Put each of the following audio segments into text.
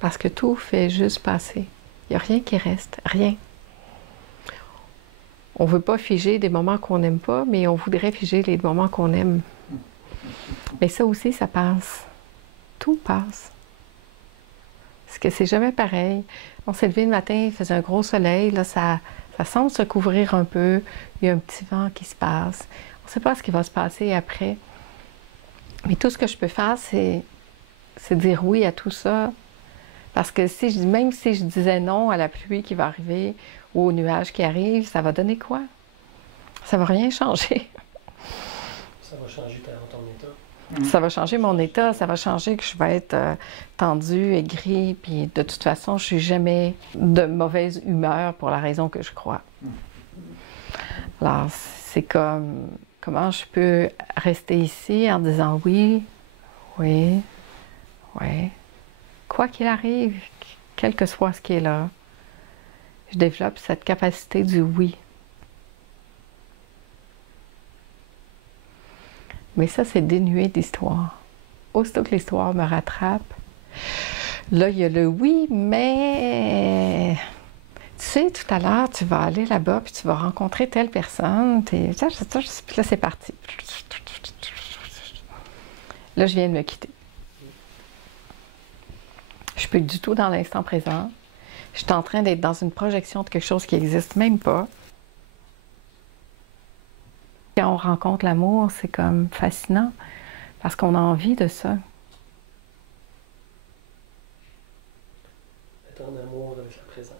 Parce que tout fait juste passer. Il n'y a rien qui reste, rien. On ne veut pas figer des moments qu'on n'aime pas, mais on voudrait figer les moments qu'on aime. Mais ça aussi, ça passe. Tout passe. Parce que c'est jamais pareil. On s'est levé le matin, il faisait un gros soleil, là, ça semble se couvrir un peu, il y a un petit vent qui se passe. On ne sait pas ce qui va se passer après. Mais tout ce que je peux faire, c'est dire oui à tout ça. Parce que même si je disais non à la pluie qui va arriver ou aux nuages qui arrivent, ça va donner quoi? Ça ne va rien changer. Ça va changer ton état. Ça va changer mon état, ça va changer que je vais être tendue, aigrie, puis de toute façon, je suis jamais de mauvaise humeur pour la raison que je crois. Alors, c'est comme, comment je peux rester ici en disant oui, oui, oui. Quoi qu'il arrive, quel que soit ce qui est là, je développe cette capacité du oui. Mais ça, c'est dénué d'histoire. Aussitôt que l'histoire me rattrape, là, il y a le oui, mais tu sais, tout à l'heure, tu vas aller là-bas, puis tu vas rencontrer telle personne, puis là, c'est parti. Là, je viens de me quitter. Je suis plus du tout dans l'instant présent. Je suis en train d'être dans une projection de quelque chose qui n'existe même pas. Quand on rencontre l'amour, c'est comme fascinant, parce qu'on a envie de ça. Être en amour avec la présence.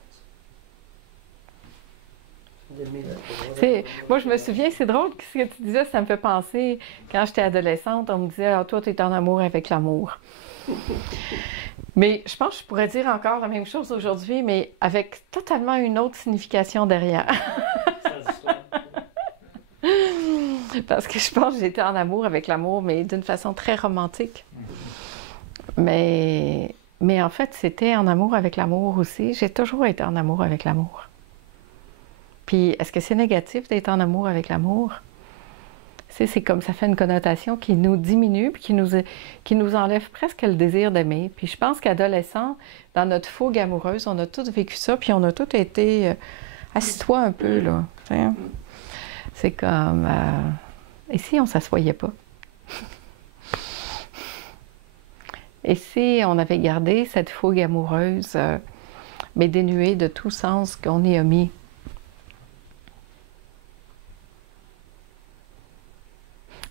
Moi, je me souviens, c'est drôle ce que tu disais, ça me fait penser, quand j'étais adolescente, on me disait « Ah, toi, tu es en amour avec l'amour. » Mais je pense que je pourrais dire encore la même chose aujourd'hui, mais avec totalement une autre signification derrière. Parce que je pense que j'étais en amour avec l'amour, mais d'une façon très romantique. Mais en fait, c'était en amour avec l'amour aussi. J'ai toujours été en amour avec l'amour. Puis, est-ce que c'est négatif d'être en amour avec l'amour? C'est comme ça fait une connotation qui nous diminue, puis qui nous enlève presque le désir d'aimer. Puis je pense qu'adolescents, dans notre fougue amoureuse, on a tous vécu ça, puis on a tous été... assis-toi un peu, là. T'sais. C'est comme... et si on ne s'assoyait pas? Et si on avait gardé cette fougue amoureuse, mais dénuée de tout sens qu'on y a mis?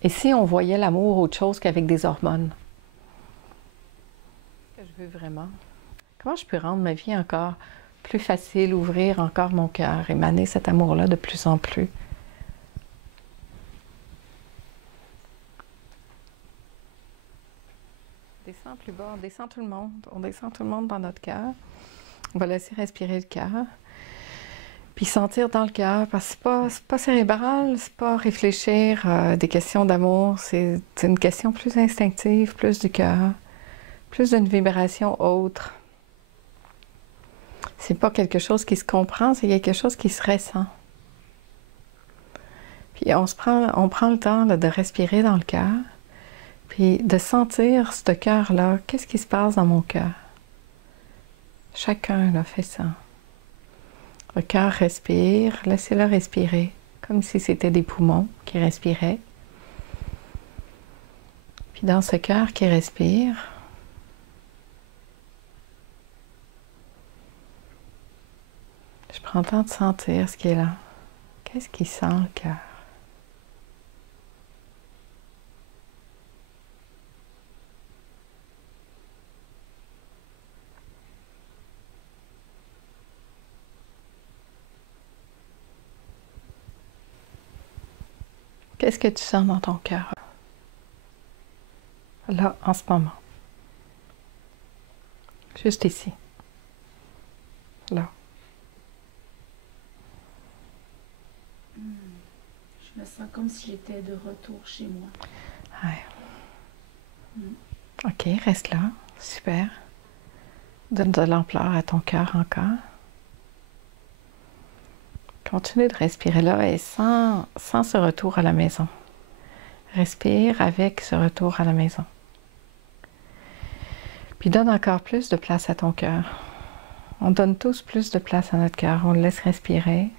Et si on voyait l'amour autre chose qu'avec des hormones? Qu'est-ce que je veux vraiment? Comment je peux rendre ma vie encore plus facile, ouvrir encore mon cœur, émaner cet amour-là de plus en plus? On descend plus bas, on descend tout le monde. On descend tout le monde dans notre cœur. On va laisser respirer le cœur. Puis sentir dans le cœur, parce que c'est pas cérébral, c'est pas réfléchir des questions d'amour, c'est une question plus instinctive, plus du cœur, plus d'une vibration autre. C'est pas quelque chose qui se comprend, c'est quelque chose qui se ressent. Puis on prend le temps là, de respirer dans le cœur, puis de sentir ce cœur-là, qu'est-ce qui se passe dans mon cœur? Chacun là, fait ça. Le cœur respire, laissez-le respirer, comme si c'était des poumons qui respiraient. Puis dans ce cœur qui respire, je prends le temps de sentir ce qui est là. Qu'est-ce qui sent le cœur? Qu'est-ce que tu sens dans ton cœur? Là, en ce moment. Juste ici. Là. Je me sens comme si j'étais de retour chez moi. Ouais. OK, reste là. Super. Donne de l'ampleur à ton cœur encore. Continue de respirer là et sans ce retour à la maison. Respire avec ce retour à la maison. Puis donne encore plus de place à ton cœur. On donne tous plus de place à notre cœur. On le laisse respirer.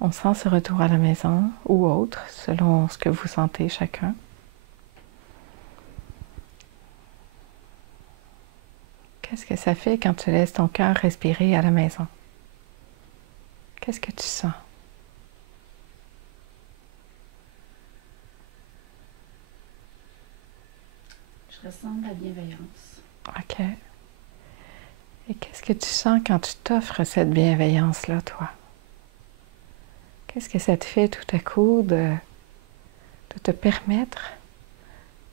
On sent ce retour à la maison ou autre, selon ce que vous sentez chacun. Qu'est-ce que ça fait quand tu laisses ton cœur respirer à la maison? Qu'est-ce que tu sens? Je ressens de la bienveillance. OK. Et qu'est-ce que tu sens quand tu t'offres cette bienveillance-là, toi? Qu'est-ce que ça te fait tout à coup de te permettre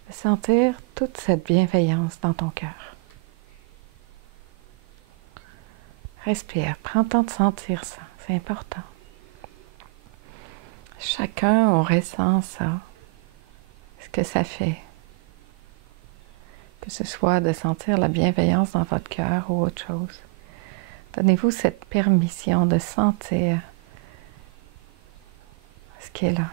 de sentir toute cette bienveillance dans ton cœur? Respire, prends le temps de sentir ça, c'est important. Chacun, on ressent ça, ce que ça fait. Que ce soit de sentir la bienveillance dans votre cœur ou autre chose. Donnez-vous cette permission de sentir ce qui est là.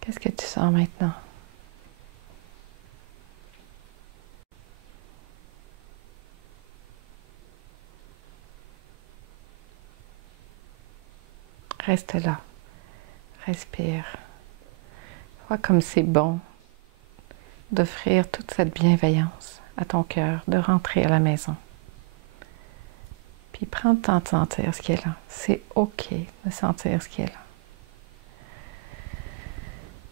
Qu'est-ce que tu sens maintenant? Reste là. Respire. Vois comme c'est bon d'offrir toute cette bienveillance à ton cœur, de rentrer à la maison. Puis prends le temps de sentir ce qui est là. C'est OK de sentir ce qui est là.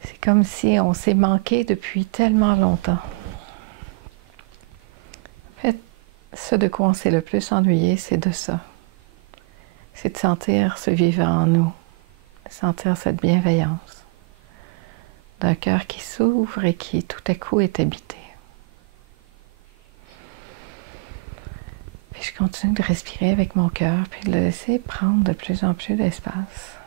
C'est comme si on s'est manqué depuis tellement longtemps. En fait, ce de quoi on s'est le plus ennuyé, c'est de ça. C'est de sentir ce vivant en nous, de sentir cette bienveillance d'un cœur qui s'ouvre et qui tout à coup est habité. Puis je continue de respirer avec mon cœur, puis de le laisser prendre de plus en plus d'espace.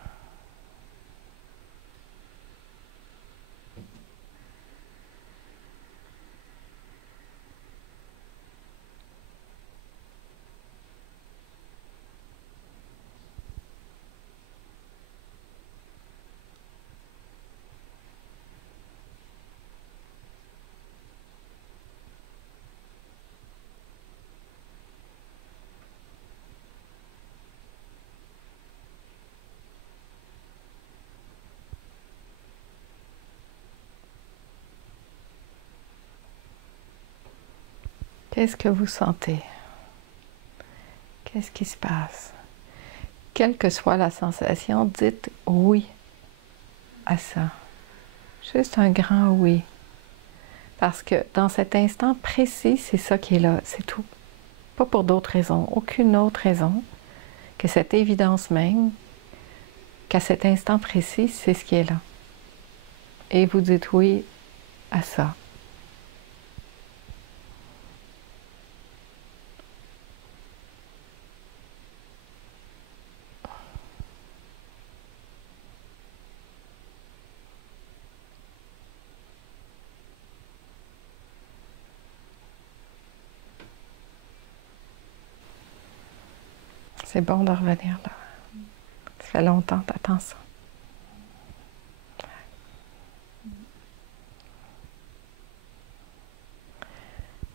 Qu'est-ce que vous sentez? Qu'est-ce qui se passe? Quelle que soit la sensation, dites oui à ça. Juste un grand oui. Parce que dans cet instant précis, c'est ça qui est là, c'est tout. Pas pour d'autres raisons, aucune autre raison que cette évidence même, qu'à cet instant précis, c'est ce qui est là. Et vous dites oui à ça. C'est bon de revenir là. Ça fait longtemps que t'attends ça.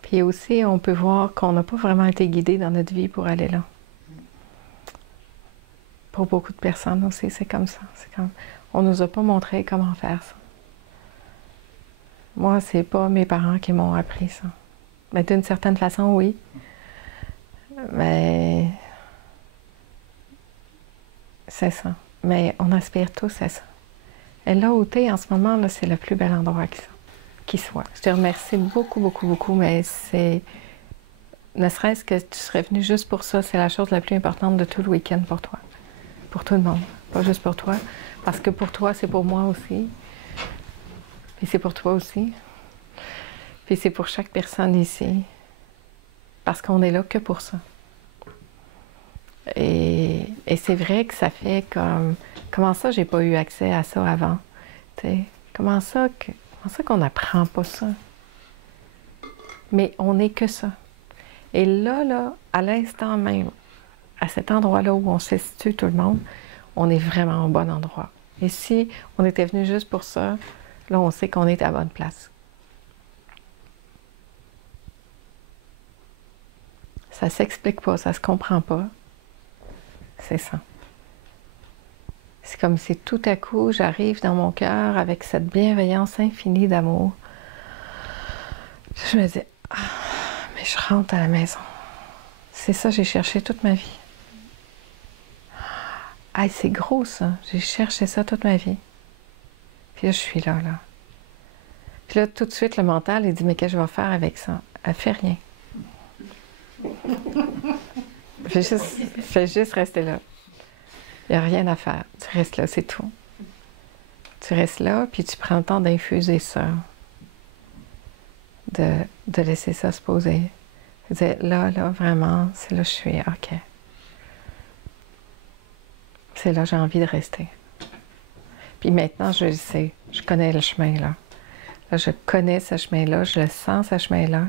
Puis aussi, on peut voir qu'on n'a pas vraiment été guidé dans notre vie pour aller là. Pour beaucoup de personnes aussi, c'est comme ça. C'est comme, on nous a pas montré comment faire ça. Moi, c'est pas mes parents qui m'ont appris ça. Mais d'une certaine façon, oui. Mais c'est ça. Mais on aspire tous à ça. Et là où tu es en ce moment, là, c'est le plus bel endroit qui soit. Je te remercie beaucoup, beaucoup, beaucoup, mais c'est... Ne serait-ce que tu serais venu juste pour ça, c'est la chose la plus importante de tout le week-end pour toi. Pour tout le monde. Pas juste pour toi. Parce que pour toi, c'est pour moi aussi. Puis c'est pour toi aussi. Puis c'est pour chaque personne ici. Parce qu'on est là que pour ça. Et c'est vrai que ça fait comme... Comment ça, j'ai pas eu accès à ça avant? T'sais, comment ça qu'on n'apprend pas ça? Mais on n'est que ça. Et là, à l'instant même, à cet endroit-là où on se situe tout le monde, on est vraiment au bon endroit. Et si on était venu juste pour ça, là, on sait qu'on est à la bonne place. Ça s'explique pas, ça se comprend pas. C'est ça. C'est comme si tout à coup, j'arrive dans mon cœur avec cette bienveillance infinie d'amour. Je me dis, ah, mais je rentre à la maison. C'est ça que j'ai cherché toute ma vie. Ah, c'est gros ça. J'ai cherché ça toute ma vie. Puis là, je suis là. Puis là, tout de suite, le mental, il dit, mais qu'est-ce que je vais faire avec ça? Elle fait rien. Fais juste rester là. Il n'y a rien à faire. Tu restes là, c'est tout. Tu restes là, puis tu prends le temps d'infuser ça. De laisser ça se poser. Dire, là, vraiment, c'est là que je suis. OK. C'est là que j'ai envie de rester. Puis maintenant, je le sais. Je connais le chemin, là. Là, je connais ce chemin-là. Je le sens, ce chemin-là.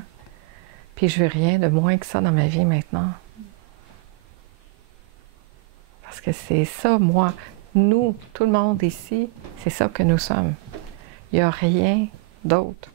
Puis je veux rien de moins que ça dans ma vie maintenant. Parce que c'est ça, moi, nous, tout le monde ici, c'est ça que nous sommes. Il n'y a rien d'autre.